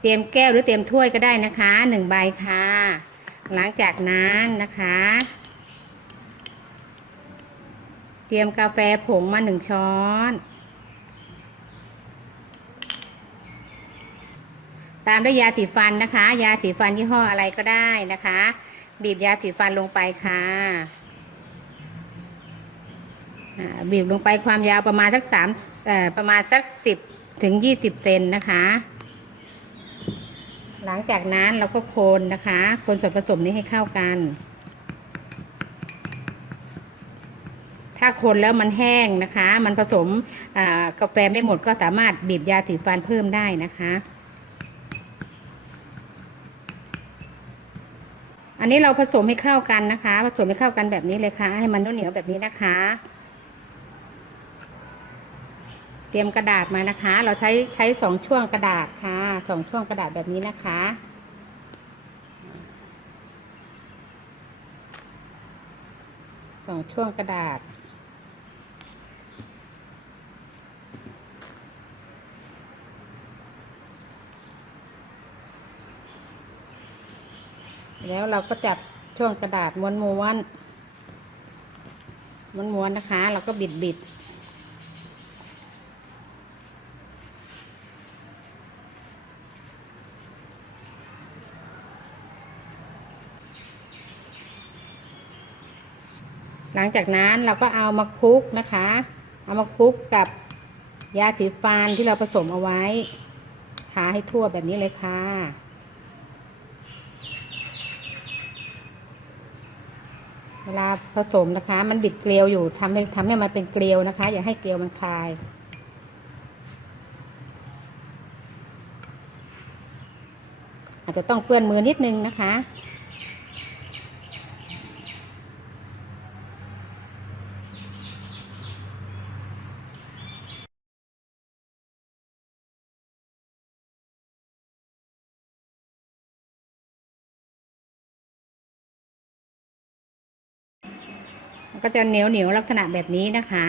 เตรียมแก้วหรือเตรียมถ้วยก็ได้นะคะหนึ่งใบค่ะ หลังจากนั้นนะคะ เตรียมกาแฟผงมาหนึ่งช้อน ตามด้วยยาสีฟันนะคะ ยาสีฟันยี่ห้ออะไรก็ได้นะคะ บีบยาสีฟันลงไปค่ะบีบลงไปความยาวประมาณสักสามประมาณสักสิบถึงยี่สิบเซนนะคะ หลังจากนั้นเราก็คนนะคะ คนส่วนผสมนี้ให้เข้ากัน ถ้าคนแล้วมันแห้งนะคะ มันผสมกาแฟไม่หมดก็สามารถบีบยาสีฟันเพิ่มได้นะคะอันนี้เราผสมให้เข้ากันนะคะ ผสมให้เข้ากันแบบนี้เลยค่ะ ให้มันเหนียวแบบนี้นะคะ เตรียมกระดาษมานะคะ เราใช้ใช้สองช่วงกระดาษค่ะสองช่วงกระดาษแบบนี้นะคะ สองช่วงกระดาษ แล้วเราก็จับช่วงกระดาษม้วนม้วนม้วนม้วนนะคะ เราก็บิดบิด หลังจากนั้นเราก็เอามาคลุกนะคะ เอามาคลุกกับยาสีฟันที่เราผสมเอาไว้ทาให้ทั่วแบบนี้เลยค่ะเวลาผสมนะคะ มันบิดเกลียวอยู่ทำให้ทำให้มันเป็นเกลียวนะคะ อย่าให้เกลียวมันคลาย อาจจะต้องเปื้อนมือนิดนึงนะคะ มันก็จะเหนียวเหนียวลักษณะแบบนี้นะคะ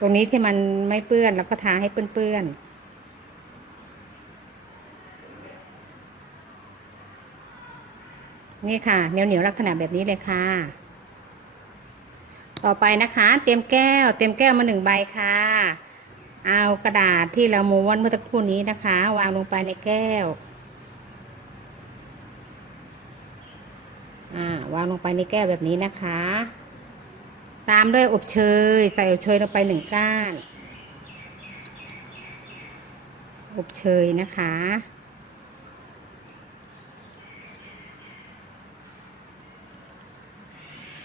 ตรงนี้ที่มันไม่เปื้อนเราก็ทาให้เปื้อนๆนี่ค่ะเหนียวเหนียวลักษณะแบบนี้เลยค่ะ ต่อไปนะคะ เตรียมแก้ว เตรียมแก้วมาหนึ่งใบค่ะ เอากระดาษที่เราม้วนเมื่อสักครู่นี้นะคะ วางลงไปในแก้วอ่าวางลงไปในแก้วแบบนี้นะคะ ตามด้วยอบเชย ใส่อบเชยลงไปหนึ่งก้าน อบเชยนะคะ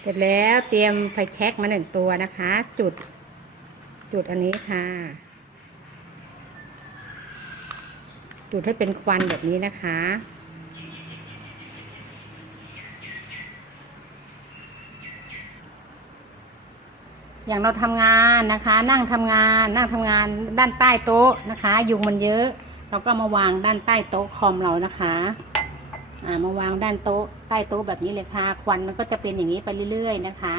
เสร็จแล้วเตรียมไฟแช็กมาหนึ่งตัวนะคะ จุดจุดอันนี้ค่ะ จุดให้เป็นควันแบบนี้นะคะ อย่างเราทำงานนะคะ นั่งทำงาน นั่งทำงานด้านใต้โต๊ะนะคะ ยุงมันเยอะ เราก็มาวางด้านใต้โต๊ะคอมเรานะคะอ่ามาวางด้านโต๊ะใต้โต๊ะแบบนี้เลยค่ะ ควันมันก็จะเป็นอย่างนี้ไปเรื่อย ๆ นะคะ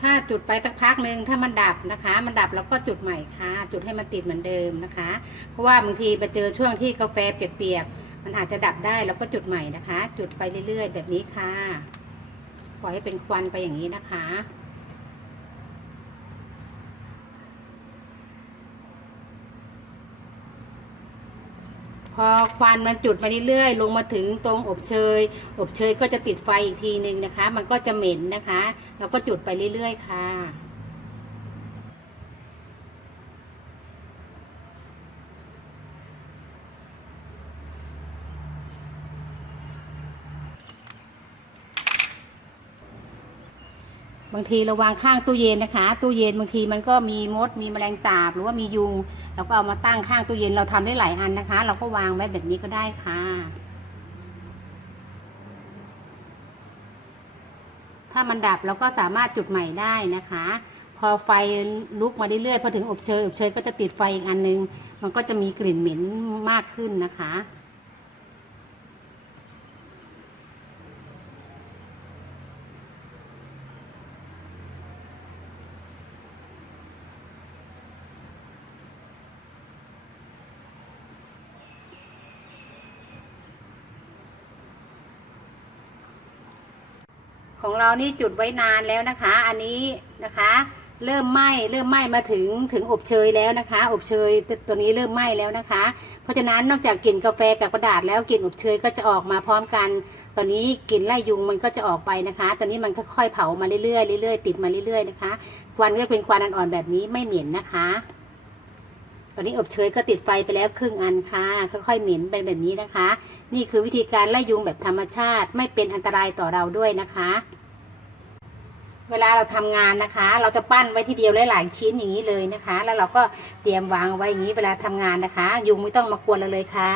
ถ้าจุดไปสักพักหนึ่งถ้ามันดับนะคะ มันดับเราก็จุดใหม่ค่ะ จุดให้มันติดเหมือนเดิมนะคะ เพราะว่าบางทีไปเจอช่วงที่กาแฟเปียกๆมันอาจจะดับได้เราก็จุดใหม่นะคะ จุดไปเรื่อยๆ แบบนี้ค่ะ ล่อยให้เป็นควันไปอย่างนี้นะคะ พอควันมันจุดมาเรื่อยๆลงมาถึงตรงอบเชย อบเชยก็จะติดไฟอีกทีหนึ่งนะคะ มันก็จะเหม็นนะคะ เราก็จุดไปเรื่อยๆค่ะ บางทีเราวางข้างตู้เย็นนะคะ ตู้เย็นบางทีมันก็มีมด มีแมลงสาบหรือว่ามียุงเราก็เอามาตั้งข้างตู้เย็นเราทำได้หลายอันนะคะ เราก็วางไว้แบบนี้ก็ได้ค่ะ ถ้ามันดับเราก็สามารถจุดใหม่ได้นะคะ พอไฟลุกมาเรื่อยๆพอถึงอบเชยอบเชยก็จะติดไฟอีกอันนึง มันก็จะมีกลิ่นเหม็นมากขึ้นนะคะ ของเรานี่จุดไว้นานแล้วนะคะ อันนี้นะคะ เริ่มไหม้เริ่มไหม้มาถึงถึงอบเชยแล้วนะคะ อบเชยตัวนี้เริ่มไหม้แล้วนะคะ เพราะฉะนั้นนอกจากกลิ่นกาแฟกับกระดาษแล้วกลิ่นอบเชยก็จะออกมาพร้อมกัน ตอนนี้กลิ่นไล่ยุงมันก็จะออกไปนะคะ ตอนนี้มันค่อยๆเผามาเรื่อยๆเรื่อยๆติดมาเรื่อยๆนะคะควันก็เป็นควันอ่อนๆแบบนี้ไม่เหม็นนะคะ ตอนนี้อบเชยก็ติดไฟไปแล้วครึ่งอันค่ะ ค่อยๆ เหม็นเป็นแบบนี้นะคะ นี่คือวิธีการไล่ยุงแบบธรรมชาติ ไม่เป็นอันตรายต่อเราด้วยนะคะ เวลาเราทำงานนะคะ เราจะปั้นไว้ทีเดียวหลายๆชิ้นอย่างนี้เลยนะคะ แล้วเราก็เตรียมวางไว้อย่างนี้เวลาทำงานนะคะ ยุงไม่ต้องมากวนเราเลยค่ะ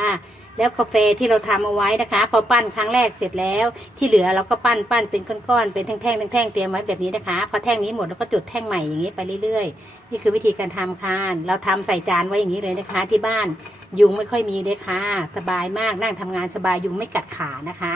แล้วกาแฟที่เราทำเอาไว้นะคะ พอปั้นครั้งแรกเสร็จแล้ว ที่เหลือเราก็ปั้นปั้นเป็นก้อนๆเป็นแท่งๆแท่งๆเตรียมไว้แบบนี้นะคะ พอแท่งนี้หมดเราก็จุดแท่งใหม่อย่างนี้ไปเรื่อยๆ นี่คือวิธีการทำค่ะเราทำใส่จานไว้อย่างนี้เลยนะคะ ที่บ้านยุงไม่ค่อยมีเลยค่ะ สบายมากนั่งทำงานสบายยุงไม่กัดขานะคะ